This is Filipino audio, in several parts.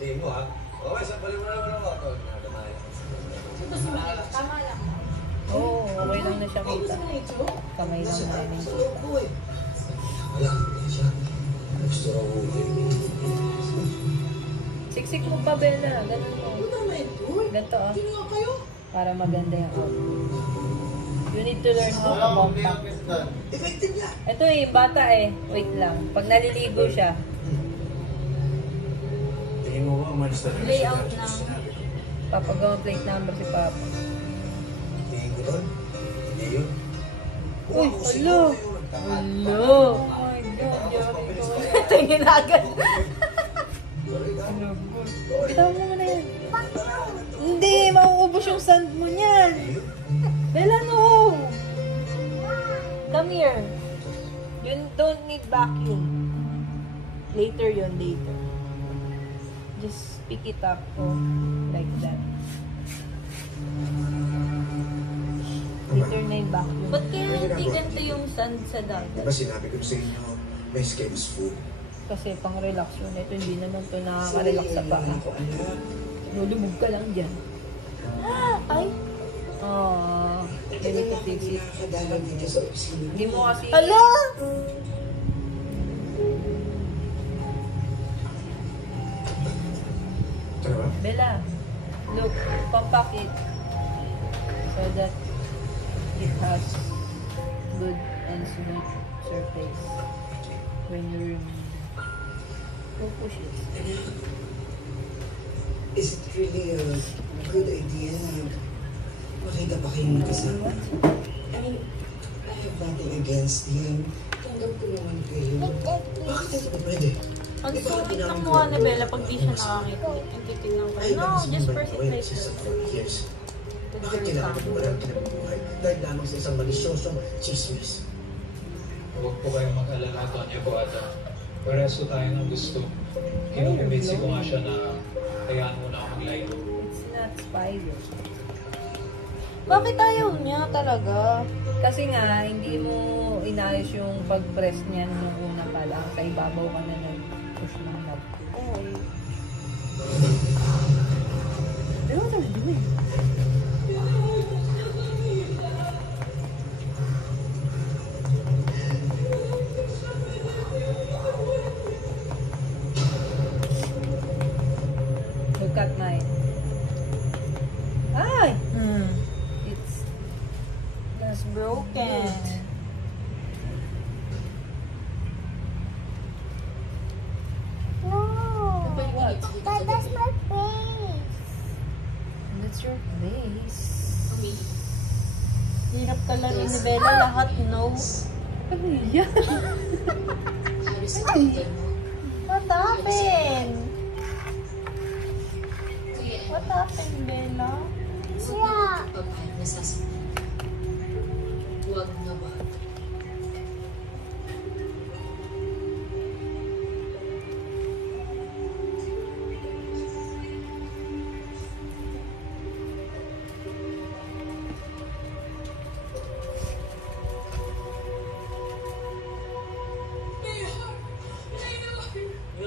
Tingin mo ha? Okay, sampalin mo na ako. Tama lang. Oo, okay lang na siya kita. Kamay lang na rin kita. Wala, siya. Gusto raw Siksik mo pa, Bella. Ganun mo. Ganito ah. Para maganda yung outfit. You need to learn how to compact. effective niya. Ito eh, bata eh. Wait lang. Pag naliligo siya. Tingin mo ba umalis na rin? Layout ng... Papagawa plate number si Papa. Tingin ko doon. Hindi yun. Uy, hello! Hello! Oh my God, yari ko. Tingin agad. Bitaw mo muna yan. Hindi, mauubos yung sand mo niyan. Bella, no! Come here. You don't need vacuum. Later yun, later. Just pick it up, oh, like that. Later na yung vacuum. Ba't kaya hindi ganito yung sand sa dagat? Diba sinabi ko sa inyo, may schemes food. Kasi pang relax yun. Ito hindi naman ito nakaka-relax sa paa. Nulubog ka lang dyan. Ay! Oh, hindi ko fix it. Hindi mo kasi... Hala! Bella, look, compact it so that it has good and smooth surface when you're push it. Is it really a good idea na makita pa kayo magkasama? I mean, I have nothing against him. Tanggap ko naman kayo. Bakit ito ba pwede? Ang sungit ng mukha ni Bella pag di siya nakakita. Ang titignan ko. No, just first it like this. Bakit kailangan mo walang kinabubuhay? Dahil lamang sa isang malisyosong chismis. Huwag po kayong mag-alala, Tonya po, at parehas ko tayo ng gusto. Kinukumbinsi ko nga siya na kayaan mo na ako mag-live. It's not spider. Bakit ayaw niya talaga? Kasi nga, hindi mo inayos yung pag-press niyan nung una pa lang. Sa ibabaw ka na nag-push ng knob. Oo. Pero what are you doing? Look at mine. Ay! It's broken. What? That's my face. That's your face. Hirap kalaro ni Bella, lahat no. Ano yan? What happened? What happened, Bella? Yeah. Huwag na ba?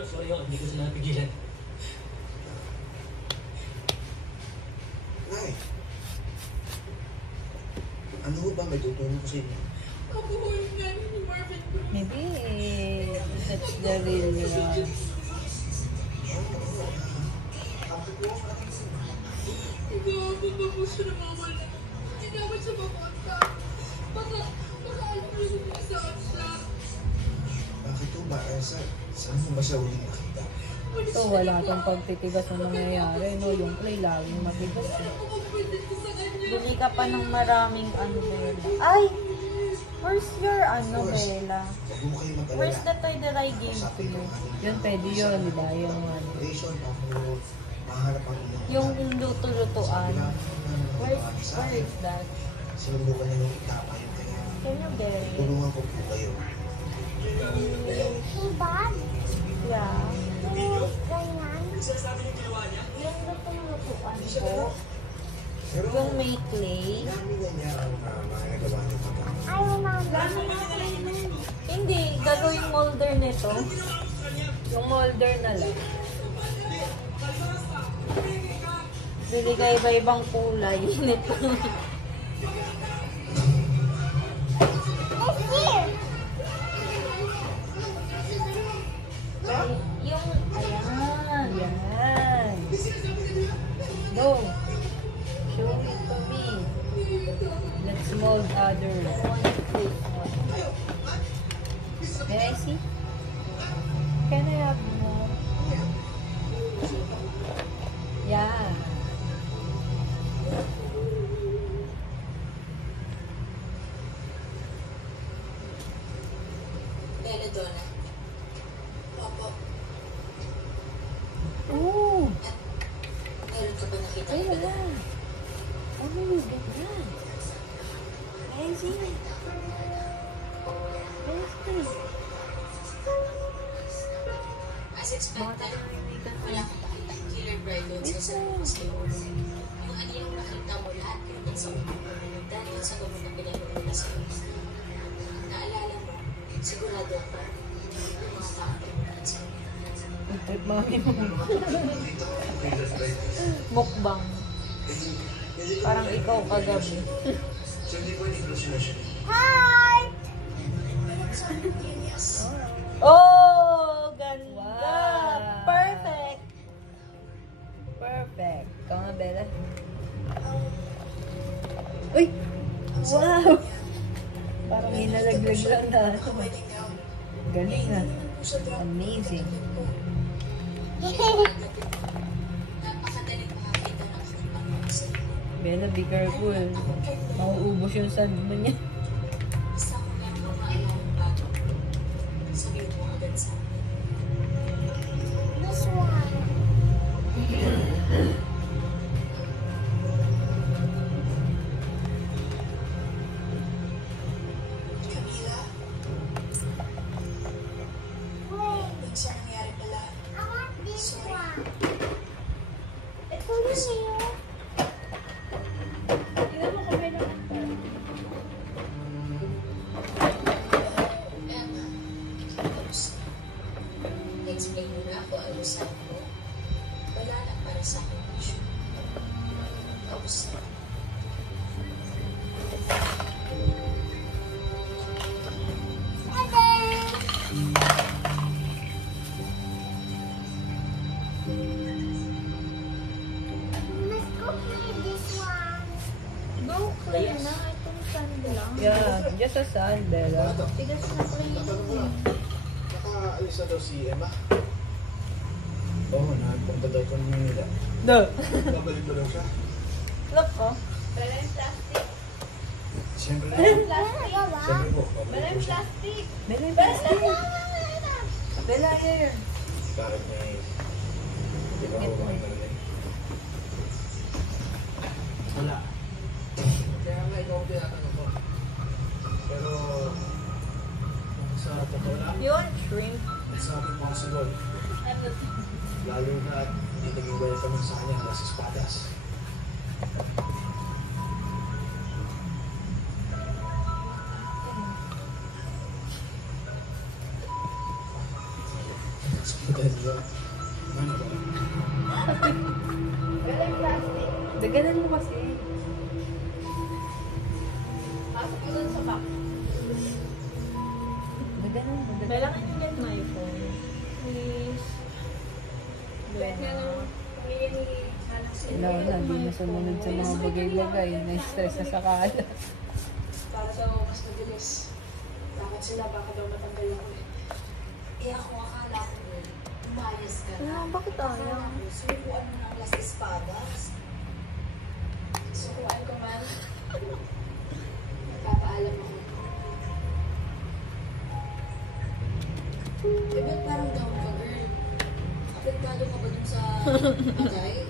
Sorry, hindi ko sila napigilan. Nay, ano ba may tutulong ko sa inyo? Maybe that's the real Bakit po ba? Saan mo ba siya ulit nakita? Ito, wala tong pagtitigas na nangyayari, no? Yung play laging matigas. Bili ka pa ng maraming ano, Bella. Ay! Where's your ano, Bella? Huwag mo kayo mag-alala. Where's the toy that I gave to you? Yun, pwede yun, di ba? Yung ano. Operation, ako mahanap ang Yung luto-lutuan. Where is that? Sinubukan niya yung itama yung kanya. Can you get it? Tulungan ko po kayo. Bad. Yeah. Ganyan. Yung luto-lutuan po. Pero, Yung may clay. namin niya ang mga nagawa niyo pagka. Ayaw na. Hindi, gagawing molder nito. Yung molder na lang. Bili ka iba-ibang kulay. Nito. Yung, ayan. Yan. Go. Show it to me. Let's mold others. May I see? Can I have more? Yeah. Belladonna. Opo. Ooh. Meron ka ba nakita Ay, ni wala. Belladonna? Oh, ganyan. May I see? May I see? As expected, wala akong nakita killer bride doon sa sarili sa iyo. Yung ano yung nakita mo lahat yun sa ulo. Dahil sa gamot na pinagawin na sa iyo. Naalala mo, sigurado ako, yung mga tao pinagawin sa iyo. Trip mami mo. Mukbang. Parang ikaw kagabi. So, hindi pwede close mo siya. Oh, ganda. Wow. Perfect. Perfect. Ikaw nga, Bella. Uy! Wow! Parang hinalaglag lang na. Galing na. Amazing. Napakadaling makakita ng kanilang sa iyo. Bella, be careful. Mauubos yung sand mo niya. Basta kung meron kang maayang bago, sabihin mo agad sa akin. This one. Camila, Wait, yung sa nangyari pala, I want this sorry. one. Ito yun yun. Emma, tapos na. Na-explain mo na ako ano sa ako. Wala na para sa akin issue. Tapos na. Let's go play this one. Go, play na. Itong sand lang. Yeah, just a sand, Bella. Tigas na play. Nakaalis na daw si Emma. Oo, nagpunta daw ko ng Manila. No. Babalik ko daw siya. Look, oh. Siyempre na. Bella, Siyempre po, babalik ko siya. Bella, plastic. Bella, here. Bakit niya eh? Hindi ba ako makikarinig? Wala. Kaya nga ikaw ang tinatanong ko. Pero, sa totoo lang, Yun, shrimp. it's not impossible. Lalo na hindi naging welcome sa kanya las espadas. Ano ba? Daganan mo kasi. Daganan mo. Kailangan nyo get my phone. Please. Wala na, hindi na sumunod sa mga bagay-bagay. Na-stress na sa kalat. Para daw mas mabilis. Bakit sila baka daw matanggal ako eh. Eh ako akala ko eh, umayos ka na. Bakit ayaw? Subuan mo ng Las Espadas. Subuan ko man. Nagpapaalam ako. Eh, ba't parang down ka, girl? Apektado ka ba dun sa bagay?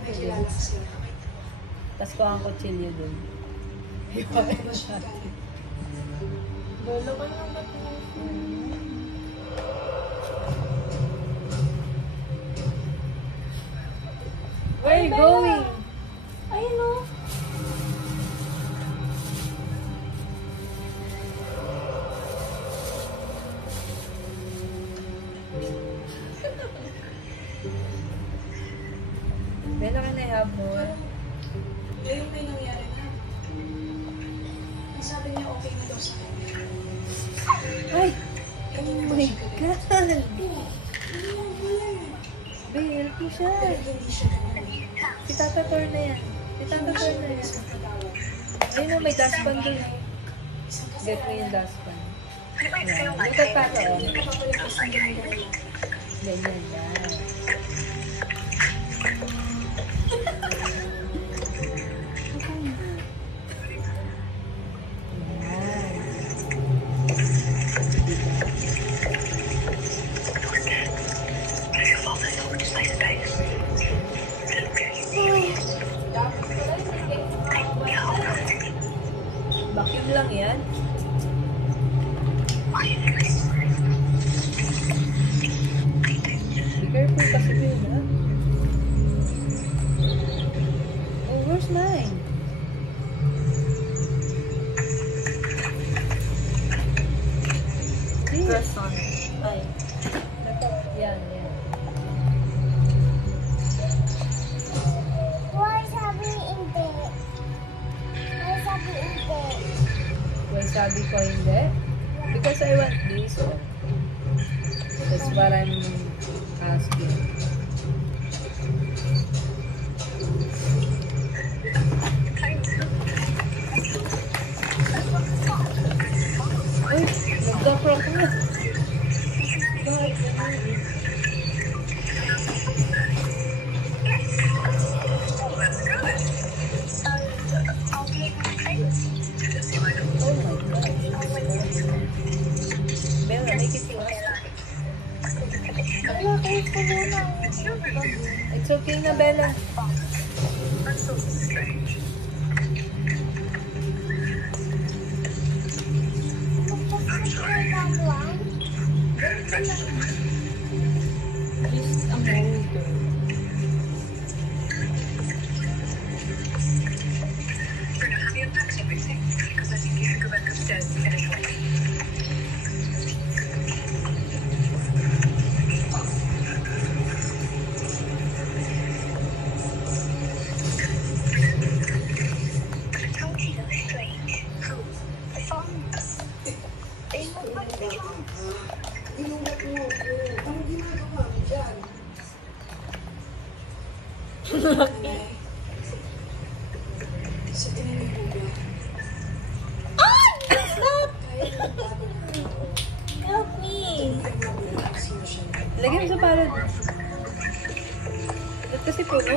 May kilala ka sila. Tapos ko ang kutsilyo dun. Ano ba siya galing? Bolo ka na ba't mo? Where are you going? Ayun, oh. Bella, can I have more? Ngayon may nangyari na. Ang sabi niya okay na daw sa kanya. Ay! Hindi Oh na my siya galit. God! Hindi Bella, po siya. Pero hindi siya galit. Si Tata Tor na yan. Si Tata Tor na yan. Ayun o, may dustpan dun. Get mo yung dustpan. Yan. Look at Tata, oh. Ganyan, yan. Vacuum lang yan. Be careful kasi yun, ha? Oh, where's mine? Press on. Ay. Yan, yan. Why sabi hindi? Why sabi hindi? Well, sabi ko hindi. Because I want this one. That's what I'm asking. Uy, nagda-crock na. Oh my God. Bella, make it fast. It's okay na, Bella. Just a moment. Bruno, have you unpacked everything? Because I think you should go back upstairs and finish off. I told you they were strange. Who? The farmers. They look like the plants. Inulat mo ako. Anong ginagawa mo dyan? Sa tingin niyo po ba? Help me! Sino siya? Lagyan mo sa palad. Ba't kasi puno?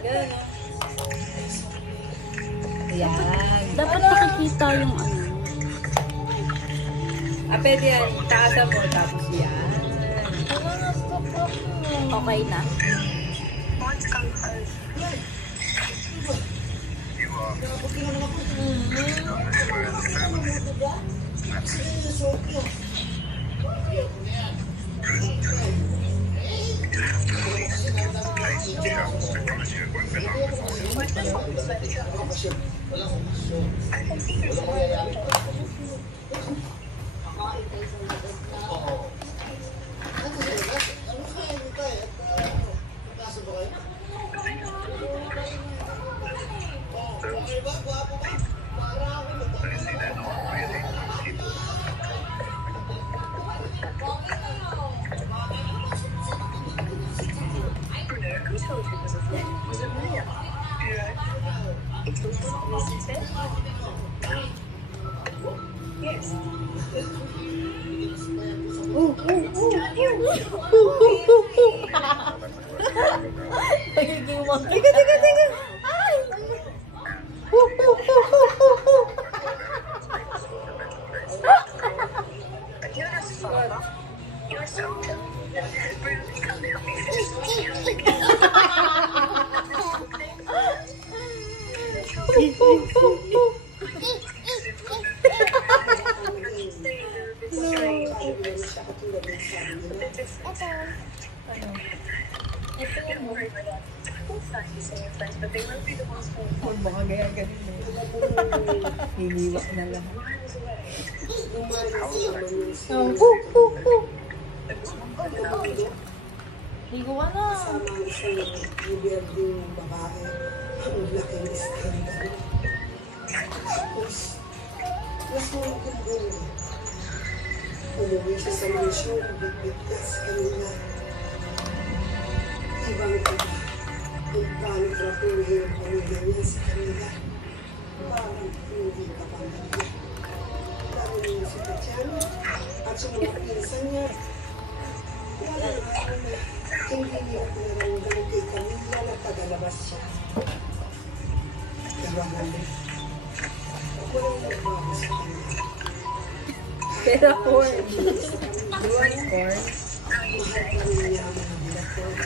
Ganun. Ayan. Dapat nakikita yung ano. Ah, pwede yan. Taasan mo, tapos yan. Okay na. Let's go home. Who told you it was a thing? Was it me? Yeah. It's all this instead? Yes. Nagiging monkey. Tiga. Ay! But you're not father. You're a soldier. Bruno, come help me finish this. Ito. Don't worry about that. It's nice to see your friends, but they won't be the ones who Kung baka ganyan-ganyan eh. Hiniwak na lang. miles away. Oh, Ligo ka na. Kasama ang isang biberding babae. Ang laking iskandalo. Tapos, nasawag ang bulo. Umuwi siya sa mansyon, nagbitbit ka sa kanila. Ibang-iba, kung paano tratuhin ang pamilya niya sa kanila. Parang hindi ka pamilya. Lalo niya si Tatiana at sa mga pinsan niya. Wala araw na hindi niya pinaramdam kay Camila na tagalabas siya. Pero hanggang walang nagbago sa kanya. Pero corn. Dual corn. Mahal pa rin niya ang mga corn.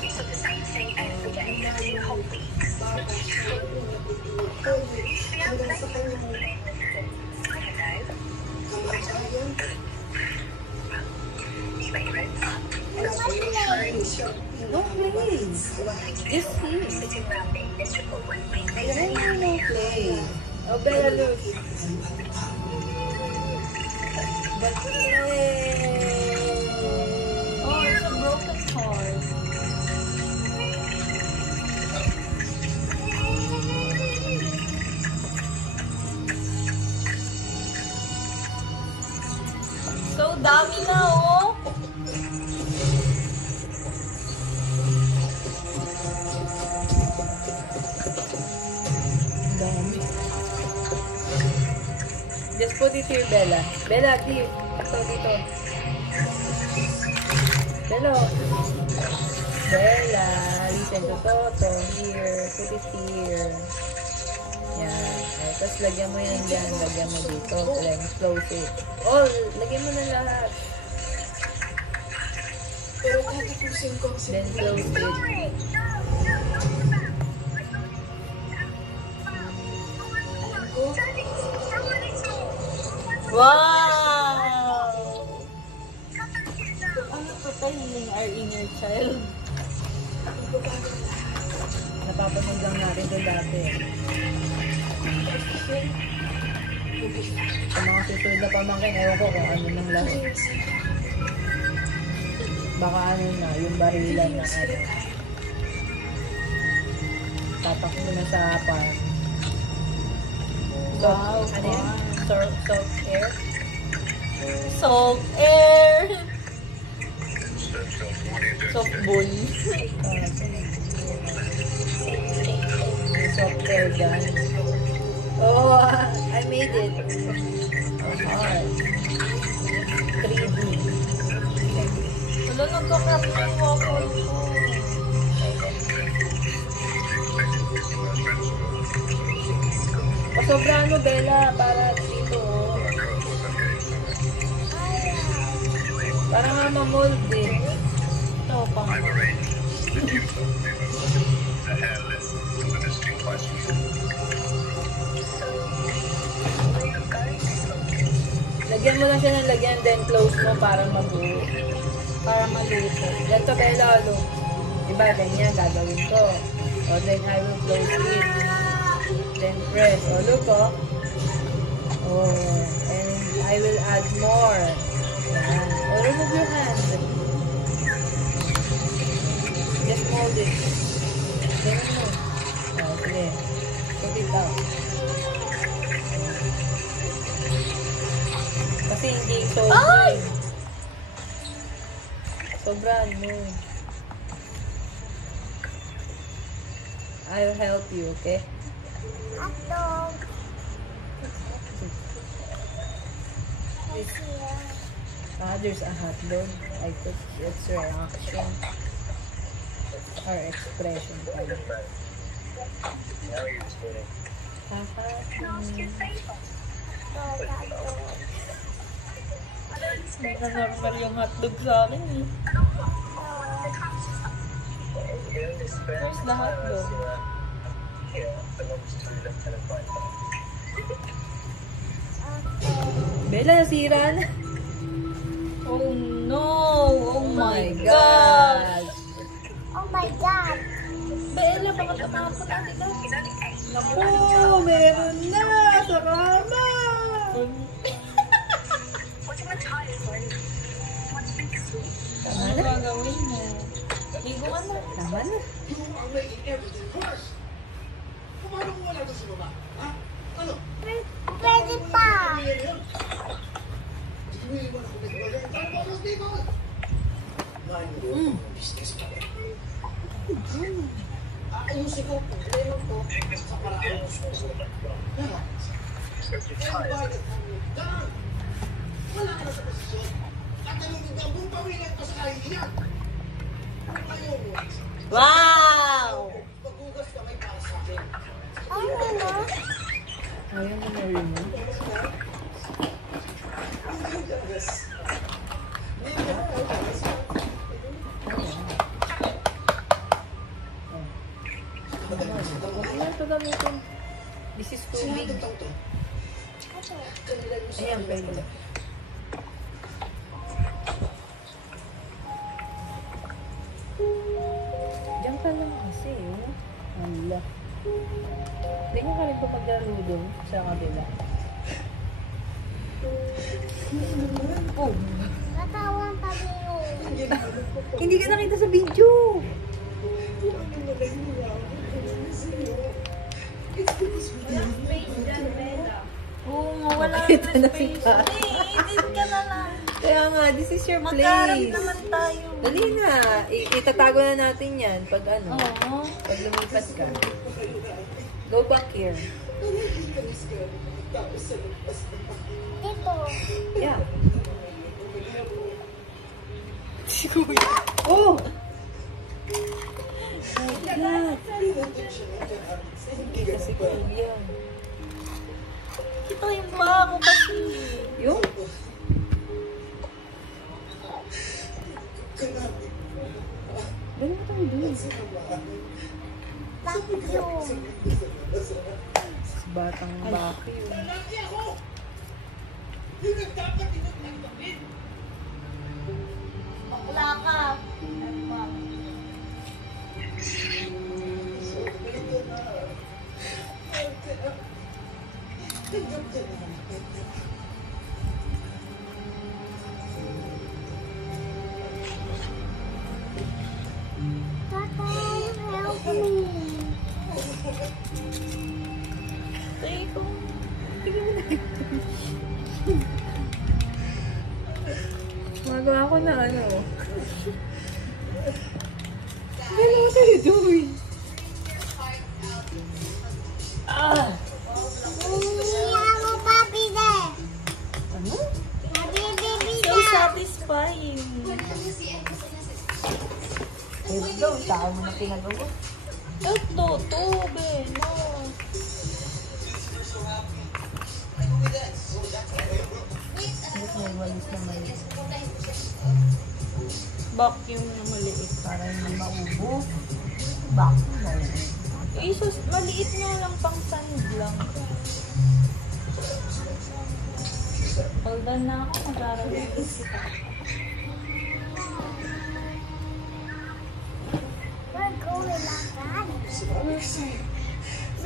We saw the same thing every day for 2 whole weeks. Baka siya ang napitinit hanggang sa kanyang I don't know. kamatayan. Favorites. No, please. Just see. Sitting around being miserable when we Ayan mo no play. Oh, Bella, look. But, Oh, it's a broken heart. So, dami na, oh. dami. Just put it here, Bella. Bella, here. Ito, dito. Bella. Bella, listen to Toto. Here. Put it here. Yan. Okay, tapos lagyan mo yan dyan. Lagyan mo dito. Then close it. Oh, lagyan mo na lahat. Pero tatapusin ko kasi Then close it. Wow! Ano to pa healing our inner child? Napapanood lang natin ito dati. Sa mga susunod na pamangkin, ewan ko kung ano nang lahat. Baka ano na, yung barilan na ano. Tatak mo na sa pan. Wow, Ano yun? Soft air? Salt air! Soft boy. Soft air gun. Oh, I made it. Hard. 3D. Wala, nagkakrap na yung waffle ko. Pasobra ano, Bella, para dito, oh. Para nga ma-mold eh. Ito, pang. Lagyan mo lang siya ng lagyan, then close mo para mabuo. Para maluto. Ganito, Bella, look. Diba, ganyan, gagawin ko. O, then I will close it. Then press. O, look, oh. Oh, and I will add more. Yan. O, remove your hand. Just mold it. Ganyan mo. O, sige. Put it out. Kasi hindi sobra. Sobrang mo. I'll help you, okay? There's a hot dog. I think it's reaction or expression. Normal yung hotdog sa akin eh. Where's the hotdog? Bella, nasira na. Oh no! Oh my God! Oh my God! Bella, baka tumapon natin lang. Naku, meron na sa kama! Ano gagawin mo? Ligo ka na. Tama na. You are making everything worse. Paano mo wala doon sa baba? Ha? Ano? Pwede pa. Hindi mo na ako nagwala. Paano ba ako dito? Mind mo, business pa rin. Ayusin ko, problema ko sa paraan mo sa wala ka na sa posisyon. At talungin ka, buong pamilya pa sa kahihiyan. Ano kayo mo? Wow! Maghugas ka may para sa akin. Ano na? Ayaw mo na rin mo. Ano ito gamitin? This is too big. Ayan, pwede. Diyan ka lang kasi, oh. Wala. Hindi mo ka rin po maglaro doon sa kabila. Oh, Natawang tabi yun. hindi ka nakita sa video. Oo nga, wala Kita na na space. kita. Edit ka na lang. Kaya nga, this is your Magkaroon place. naman tayo. Dali na. Itatago na natin yan pag ano. Oo. Pag lumipat ka. Go back here. Dito. Yeah. Oh! Oh God! Kasi kuya. Ito yung paa ko kasi. Yung? Dali mo tayo dun. Vacuum. Batang baki yun. Lalaki ako! Yun ang dapat dito tanggapin. Bakla ka. Tanggap ka na. Tatay, help me. Tay ko. Magawa ko na ano. Ano what are you doing? Ah! Ano papi de? Ano? Papi baby So de. satisfying. Ito, tao mo na pinagawa. Ito, to, Ben. No. Ba't may walis na maliit? Vacuum na maliit. Para hindi maubo. Bakit mo? Eh, maliit nga lang pang sand lang. Hold on na ako. Mag-aaral-aral kita. We're going like that.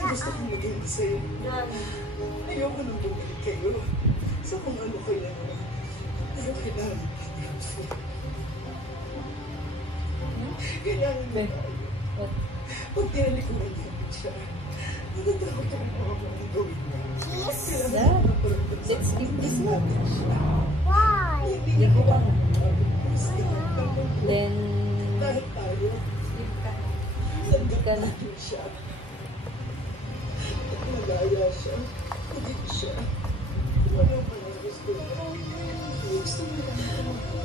Gusto kong maging sa'yo. Yan. Ayoko nang bumalik kayo. Sa kung ano kayo. Ayoko kailangan. Kailangan mo tayo. Pag tinalikuran niyo siya, natatakot ako ang gawin mo. Dad, let's skip this one. Why? Hindi ko pa na. Then, Kahit tayo, skip ka. tanggap Ka na. natin siya. At nagaya siya. Higit siya. Kung ano man ang gusto niya. Gusto mo lang ako.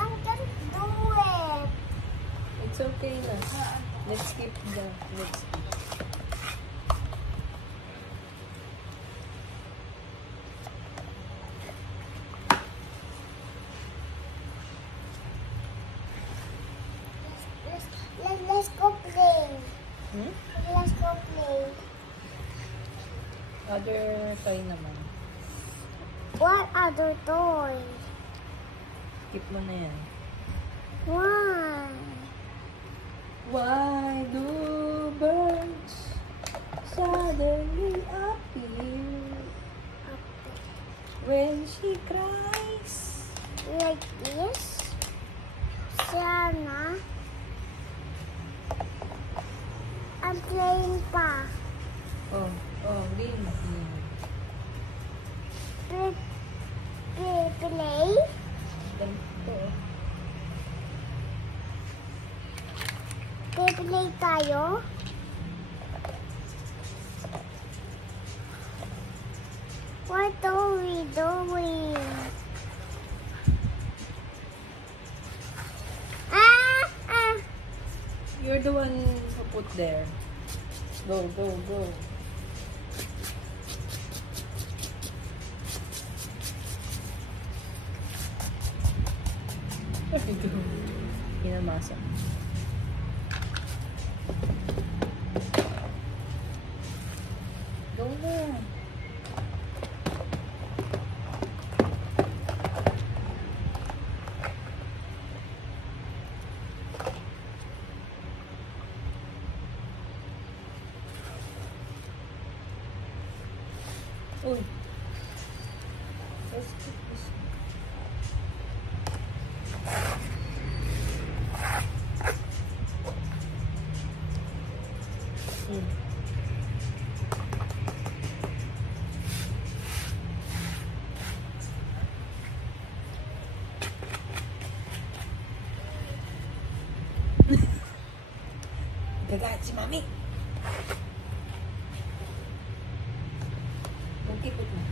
I can do it. It's okay na. Let's skip the next skip. Let's go play. Hmm? Let's go play. Other toy naman. What other toys? Skip mo na yan. Why? Why do birds suddenly appear when she cries? Like this. Sana. I'm playing pa. Oh, Lin. Play. Ganito. Play tayo. What are we doing? You're the one who put there. Go, go, go. What are you doing? Hinamasa. Go na. Uy. Let's put this. Gagat si Mami. Magkipot na.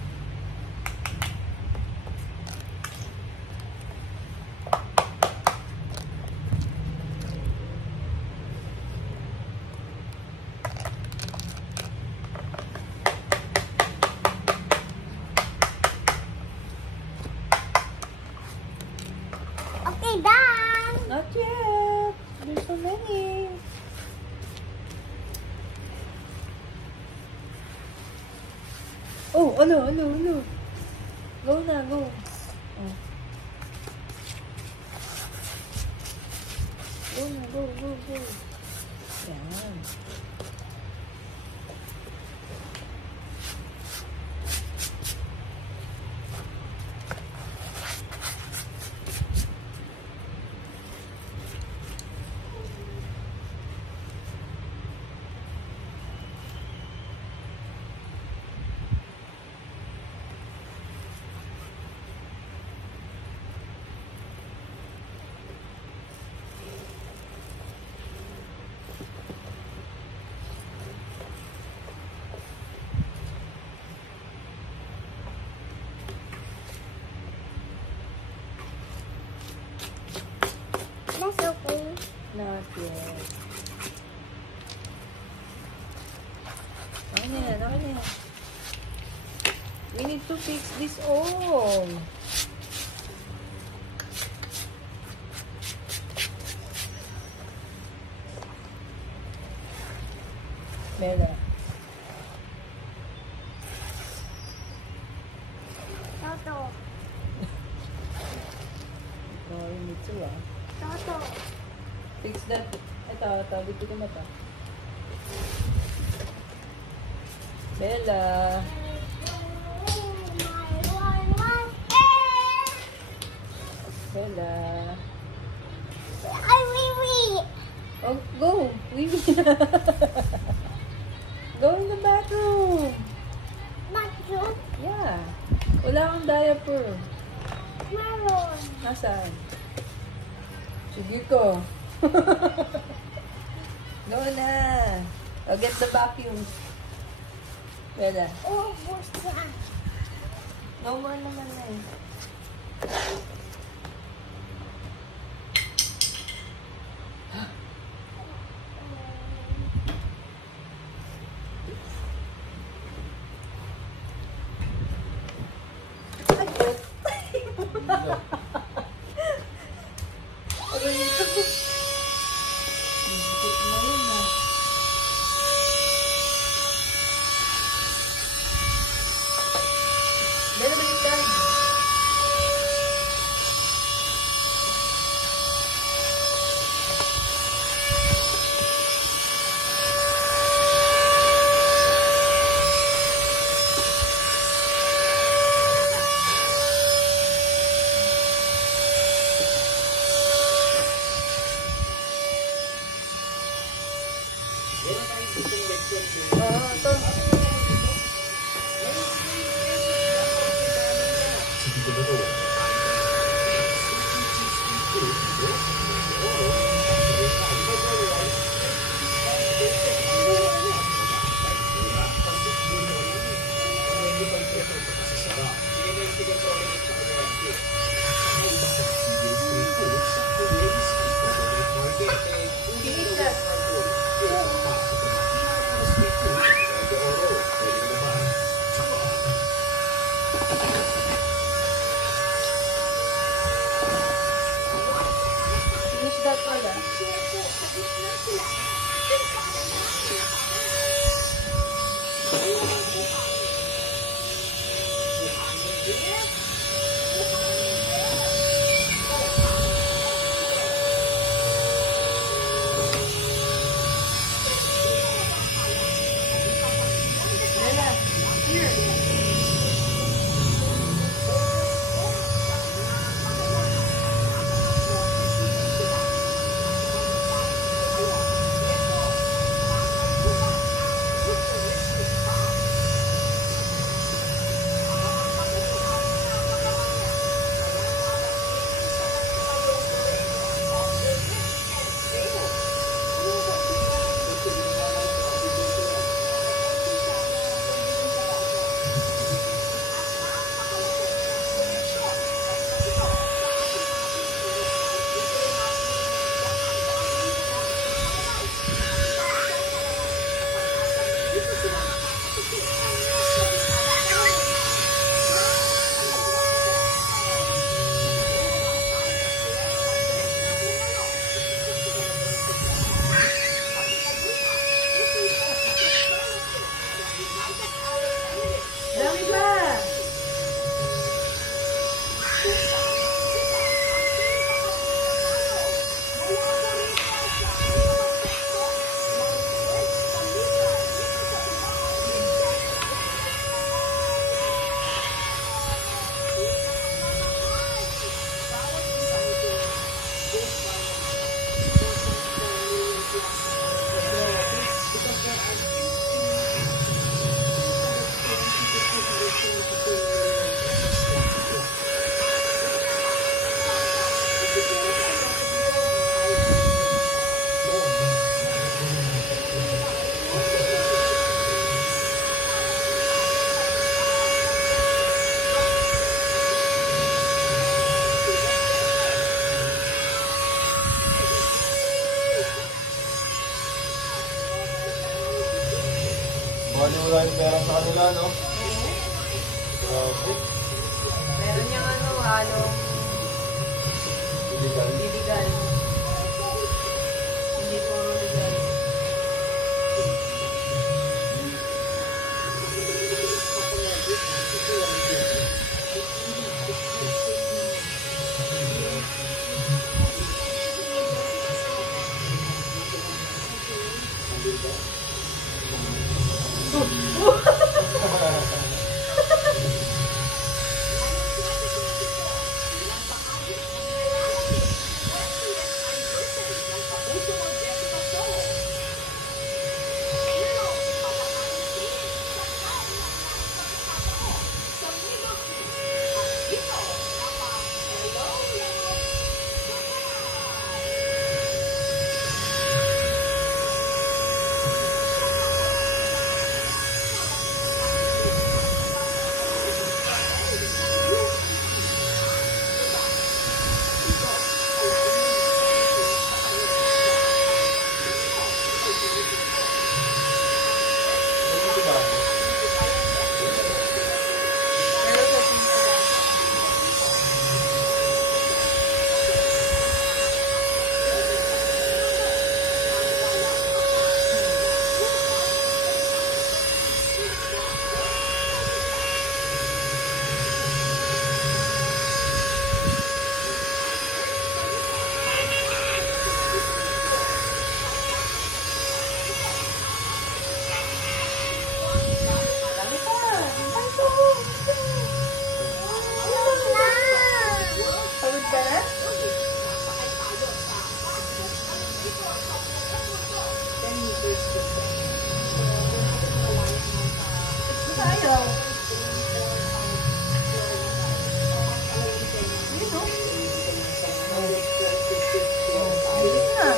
Okay, done. Not yet. There's so many. Oh, ano. Go na, go. Oh. Go na, go. Yan. That's okay. Not yet. Okay na yan. We need to fix this all. Bella. Toto. Oh, you need to Toto. fix that. Ito, dito ko mata. Bella. Bella. Ay, wee. Oh, go. Go in the bathroom. Bathroom. Yeah. Wala kang diaper. Meron. Nasaan? Sige ko. Go na. I'll get the vacuum. Bella. Oh, busa. No more naman na eh. Bella, baliktad. Oo, ito. Finish that pala. Dami ba? Bali wala yung pera sa kanila, no? Grabe. Meron niyang ano, halong Illegal. illegal. Hindi puro legal. Ayaw. Bilis na.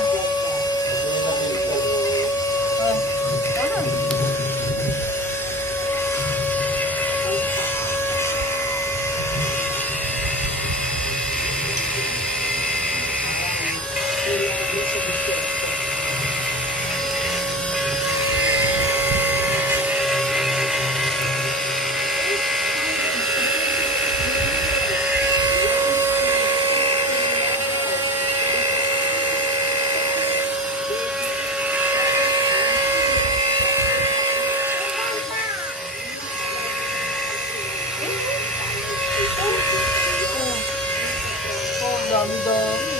Dami-dami.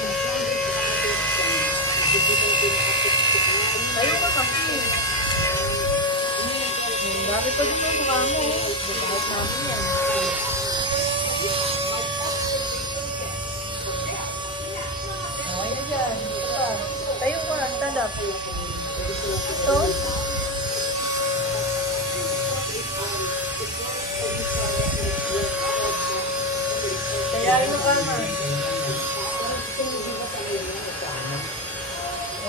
Tayo ka kasi. Dami pa din yung mukha mo. Lahat namin yan. Okay na dyan. Tayo ka. Stand up. Ito. Kayain mo ka naman.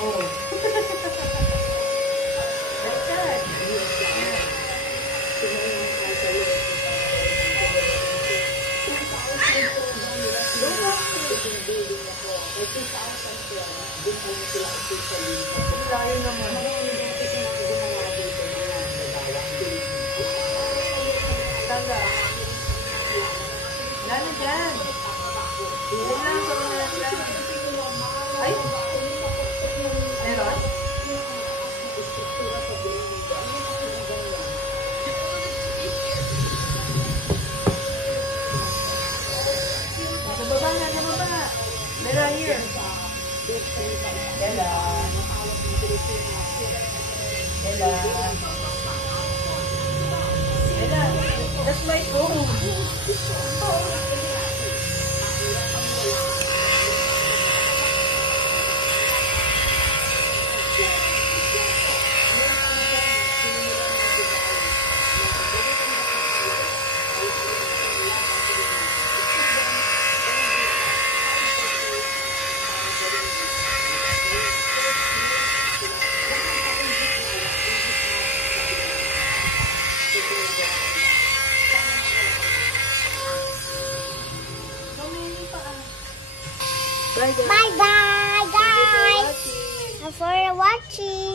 Oh. That's it. Layo naman. Tanda. Lalo dyan. Hindi lang sa mga dyan. Ay! Meron? Nagababa nga, nagababa. Mera, here. Bella. Bella. Bella. That's my phone. Bye bye guys. Thanks for watching.